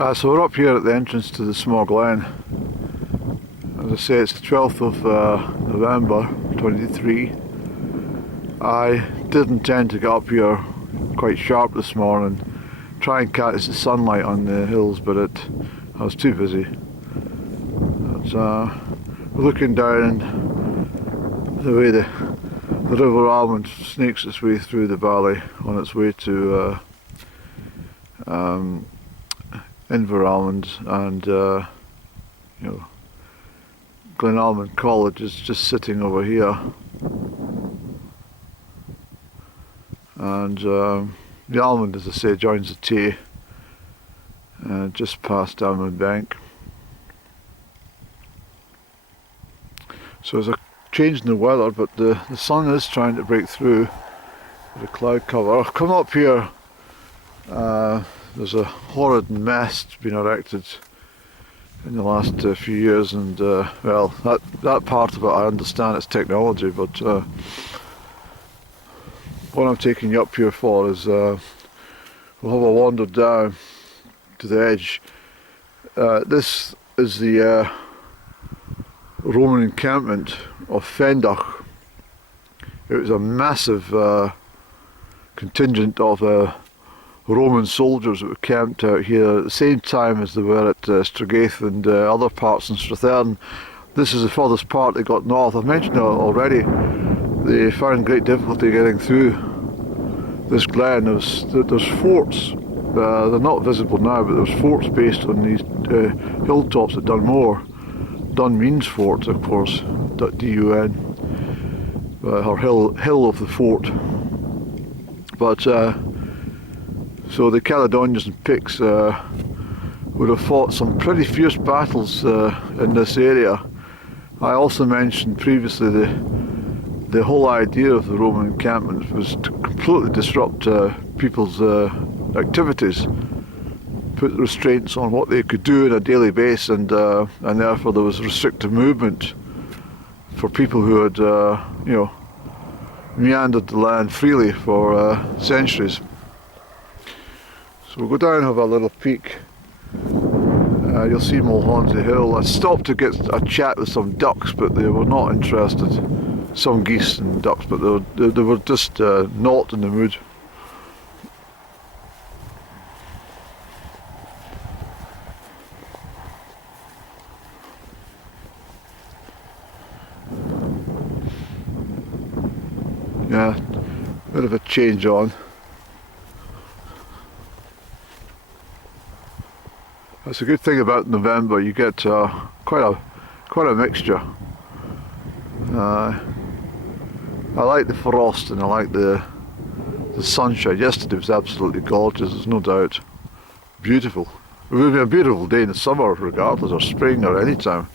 So we're up here at the entrance to the small glen. As I say, it's the 12th of November 23. I did intend to get up here quite sharp this morning, try and catch the sunlight on the hills, but I was too busy. We're looking down the way the River Almond snakes its way through the valley on its way to Inveralmond, and Glenalmond College is just sitting over here, and the Almond, as I say, joins the Tay just past Almond Bank. So there's a change in the weather, but the sun is trying to break through the cloud cover. I've come up here, there's a horrid mast been erected in the last few years, and well, that part of it I understand it's technology, but what I'm taking you up here for is we'll have a wander down to the edge. This is the Roman encampment of Fendoch. It was a massive contingent of Roman soldiers that were camped out here at the same time as they were at Crieff and other parts in Strathearn. This is the furthest part they got north. I've mentioned it already. They found great difficulty getting through this glen. There's forts. They're not visible now, but there's forts based on these hilltops at Dunmore. Dun means fort, of course, D-U-N, or hill of the fort. But so the Caledonians and Picts would have fought some pretty fierce battles in this area. I also mentioned previously the whole idea of the Roman encampment was to completely disrupt people's activities, put restraints on what they could do on a daily basis, and therefore there was restricted movement for people who had meandered the land freely for centuries. So we'll go down and have a little peek. You'll see Mulhonsey Hill. I stopped to get a chat with some ducks, but they were not interested. Some geese and ducks, but they were just not in the mood. Yeah, bit of a change on. That's a good thing about November. You get quite a mixture. I like the frost and I like the sunshine. Yesterday was absolutely gorgeous. There's no doubt. Beautiful. It would be a beautiful day in the summer, regardless, or spring, or any time.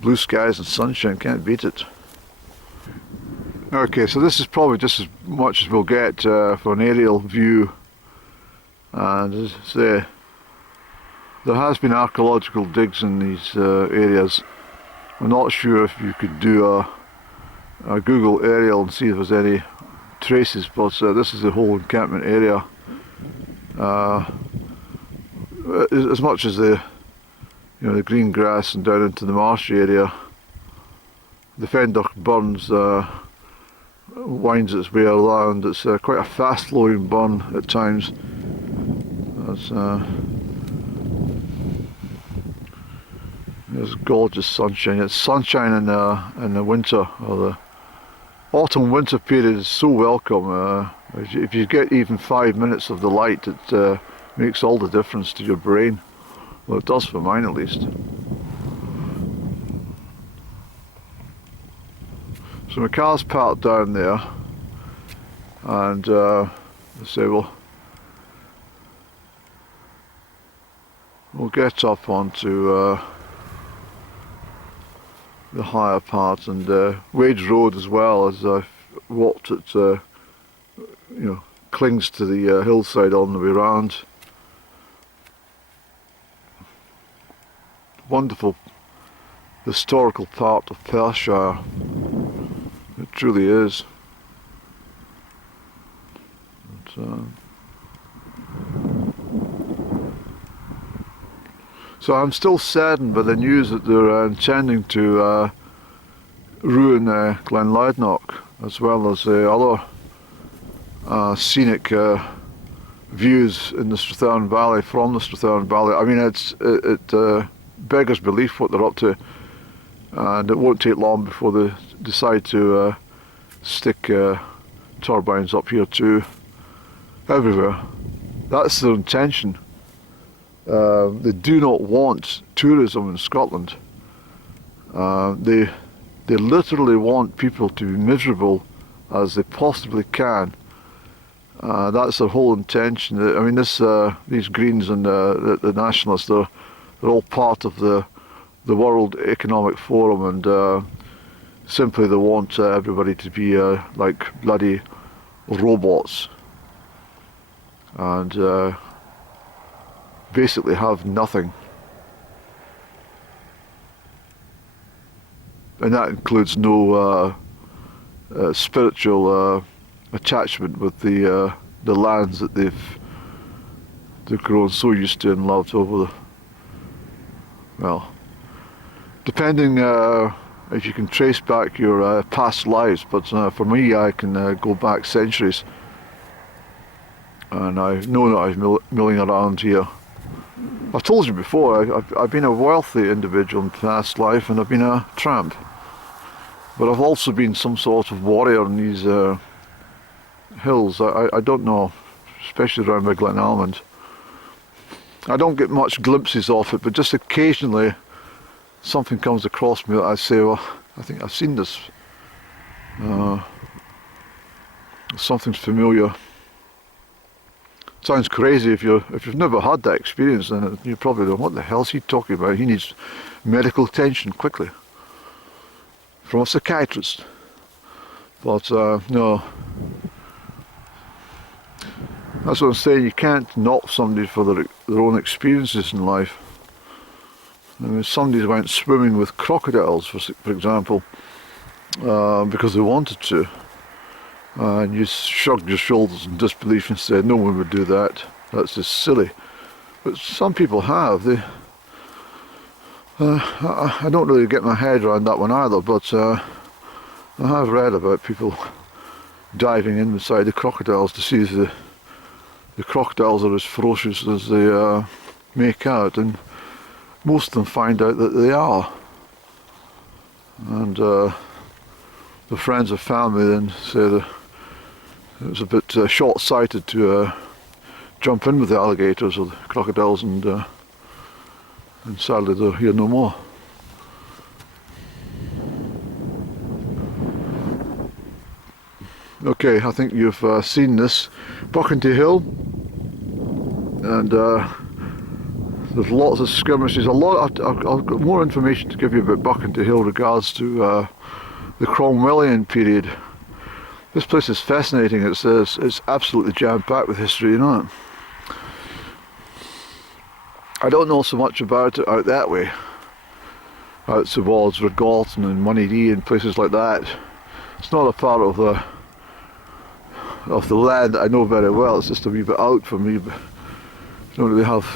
Blue skies and sunshine, can't beat it. Okay, so this is probably just as much as we'll get for an aerial view, and as I say, there has been archaeological digs in these areas. I'm not sure if you could do a Google aerial and see if there's any traces, but this is the whole encampment area. As much as the green grass and down into the marshy area, the Fendoch burns winds its way around. It's quite a fast flowing burn at times. There's gorgeous sunshine. It's sunshine in the winter, or the autumn winter period is so welcome. If you get even 5 minutes of the light, it makes all the difference to your brain. Well, it does for mine at least. So my car's parked down there, and I say we'll get up onto the higher part, and Wage Road as well, as I've walked it, clings to the hillside on the way round. Wonderful historical part of Perthshire. It truly is. So I'm still saddened by the news that they're intending to ruin Glenlydnock, as well as other scenic views in the Strathearn Valley, from the Strathearn Valley. I mean, it beggars belief what they're up to, and it won't take long before they decide to stick turbines up here too, everywhere. That's their intention. They do not want tourism in Scotland. They literally want people to be miserable as they possibly can. That's their whole intention. I mean, these Greens and the Nationalists, they're all part of the World Economic Forum, and simply they want everybody to be like bloody robots, and basically have nothing. And that includes no spiritual attachment with the lands that they've grown so used to and loved over the, well, depending if you can trace back your past lives, but for me, I can go back centuries, and I know that I'm milling around here. I've told you before, I've been a wealthy individual in past life, and I've been a tramp, but I've also been some sort of warrior in these hills. I don't know, especially around by Glen Almond. I don't get much glimpses of it, but just occasionally something comes across me that I say, well, I think I've seen this. Something's familiar. Sounds crazy if you've never had that experience, then you probably don't. What the hell's he talking about? He needs medical attention quickly from a psychiatrist. But no, that's what I'm saying. You can't knock somebody for their own experiences in life. I mean, somebody went swimming with crocodiles, for example, because they wanted to. And you shrugged your shoulders in disbelief and said, no one would do that. That's just silly. But some people have. I don't really get my head around that one either, but I have read about people diving in beside the crocodiles to see if the crocodiles are as ferocious as they make out, and most of them find out that they are. And the friends of family then say that it was a bit short-sighted to jump in with the alligators or the crocodiles, and sadly they're here no more. Okay, I think you've seen this Buchanty Hill, and there's lots of skirmishes. I've got more information to give you about Buchanty Hill regards to the Cromwellian period. This place is fascinating. It's absolutely jam-packed with history, you know. I don't know so much about it out that way, out towards Ragorton and Moneydee and places like that. It's not a part of the land that I know very well. It's just a wee bit out for me, but I don't really have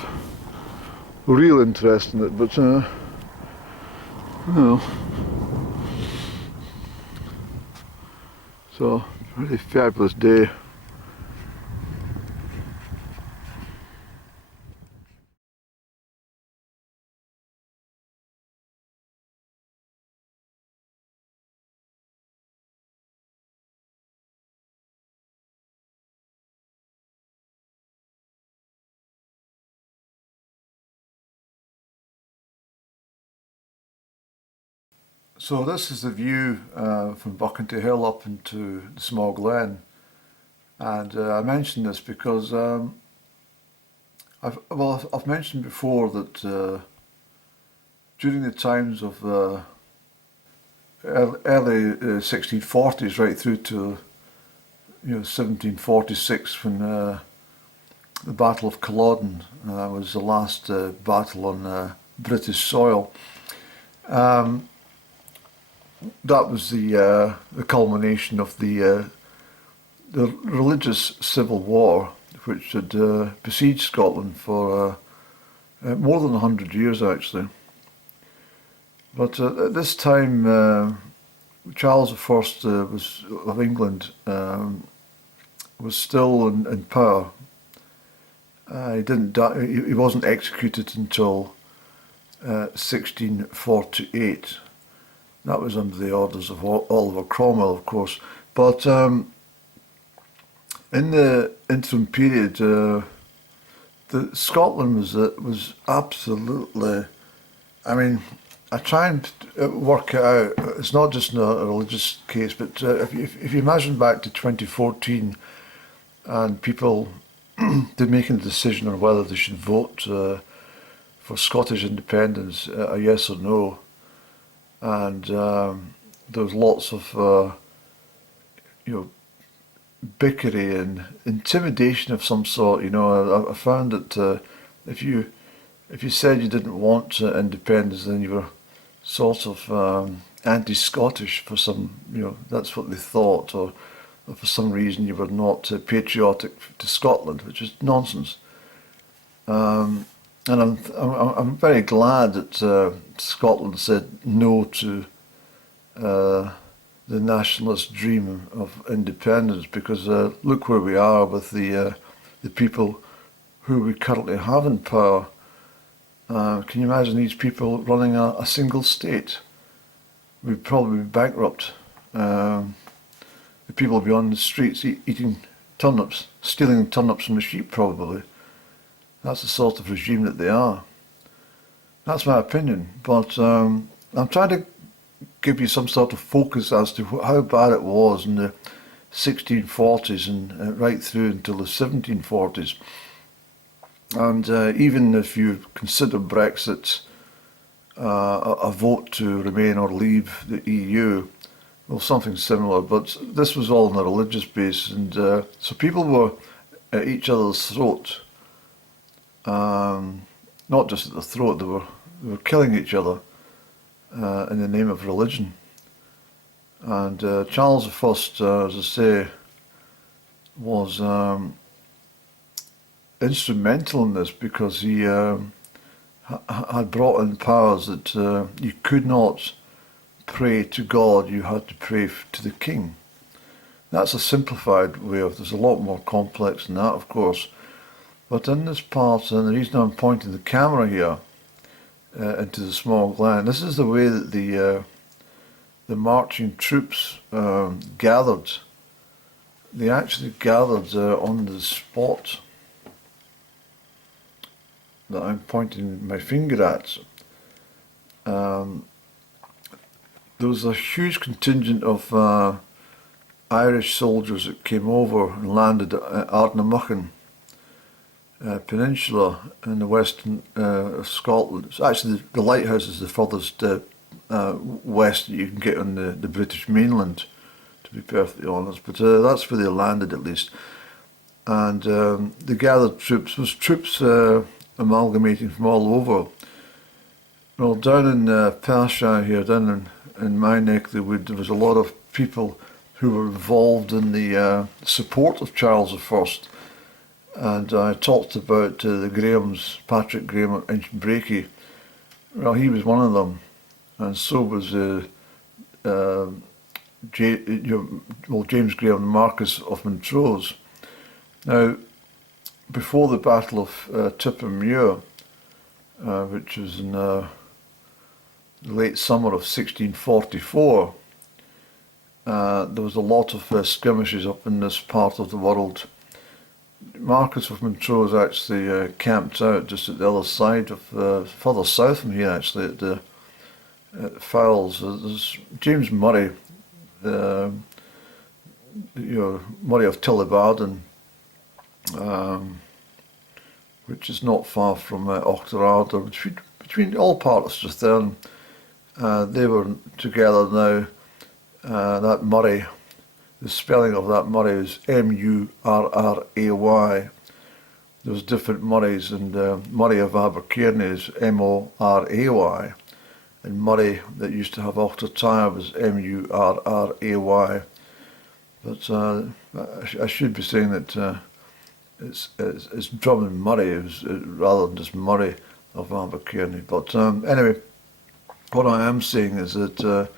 real interest in it. But you know. So, really fabulous day. So this is the view from Buchanty Hill up into the small glen, and I mention this because I've mentioned before that during the times of early 1640s right through to 1746, when the Battle of Culloden was the last battle on British soil. That was the culmination of the religious civil war which had besieged Scotland for more than 100 years actually. But at this time, Charles I of England was still in power. He didn't die. He wasn't executed until 1648. That was under the orders of Oliver Cromwell, of course. But in the interim period, Scotland was absolutely. I mean, I try and work it out. It's not just a religious case, but if you imagine back to 2014 and people they're making a decision on whether they should vote for Scottish independence, a yes or no, and there was lots of bickery and intimidation of some sort. I found that if you said you didn't want independence, then you were sort of anti-Scottish for some, that's what they thought, or for some reason you were not patriotic to Scotland, which is nonsense. And I'm very glad that Scotland said no to the nationalist dream of independence, because look where we are with the people who we currently have in power. Can you imagine these people running a single state? We'd probably be bankrupt. The people would be on the streets eating turnips, stealing turnips from the sheep probably. That's the sort of regime that they are. That's my opinion, but I'm trying to give you some sort of focus as to how bad it was in the 1640s and right through until the 1740s. And even if you consider Brexit a vote to remain or leave the EU, well, something similar, but this was all on a religious base, and so people were at each other's throat. Not just at the throat, they were killing each other in the name of religion. And Charles I, as I say, was instrumental in this, because he had brought in powers that you could not pray to God, you had to pray to the king. That's a simplified way of, there's a lot more complex than that, of course. But in this part, and the reason I'm pointing the camera here into the small glen, this is the way that the marching troops gathered. They actually gathered on the spot that I'm pointing my finger at. There was a huge contingent of Irish soldiers that came over and landed at Ardnamurchan Peninsula in the western of Scotland. It's actually the lighthouse is the furthest west that you can get on the British mainland, to be perfectly honest, but that's where they landed at least. And the gathered troops was troops amalgamating from all over. Well, down in Perthshire here, down in my neck of the wood, there was a lot of people who were involved in the support of Charles I. And I talked about the Grahams, Patrick Graham at Inchbreaky. Well, he was one of them, and so was James Graham, Marquess of Montrose. Now, before the Battle of Tippermuir, which was in the late summer of 1644, there was a lot of skirmishes up in this part of the world. Marquess of Montrose actually camped out just at the other side of, further south from here actually, at the Fowls. There's James Murray, Murray of Tullibardine, which is not far from Auchterarder, between all parts of Strathern. They were together now. That Murray, the spelling of that Murray is M-U-R-R-A-Y. There's different Murrays, and Murray of Abercairn is M-O-R-A-Y, and Murray that used to have Auchtertyre was M-U-R-R-A-Y. But I should be saying that it's Drummond Murray rather than just Murray. of Abergavenny. But anyway, what I am saying is that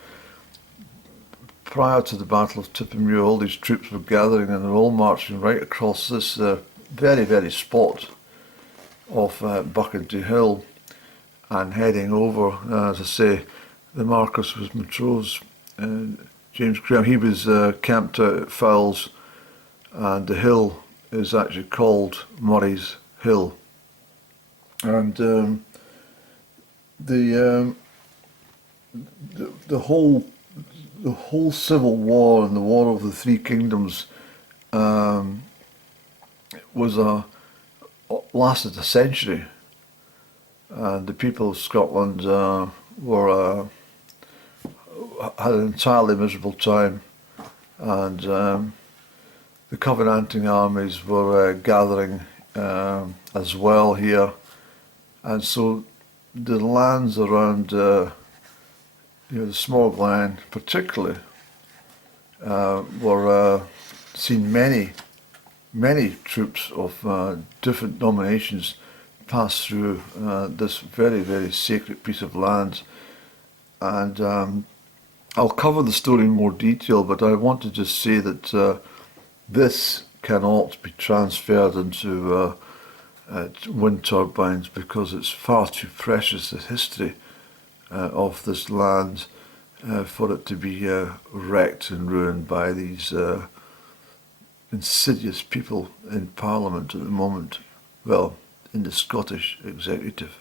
prior to the Battle of Tippermuir, all these troops were gathering and they're all marching right across this very, very spot of Buchanty Hill and heading over. As I say, the Marquis was Montrose, James Crieff. He was camped out at Fowles, and the hill is actually called Murray's Hill. And the whole civil war and the War of the Three Kingdoms lasted a century, and the people of Scotland had an entirely miserable time, and the Covenanting armies were gathering as well here, and so the lands around the small Glen particularly were seen many troops of different denominations pass through this very, very sacred piece of land. And I'll cover the story in more detail, but I want to just say that this cannot be transferred into wind turbines because it's far too precious, the history of this land, for it to be wrecked and ruined by these insidious people in Parliament at the moment, well, in the Scottish executive.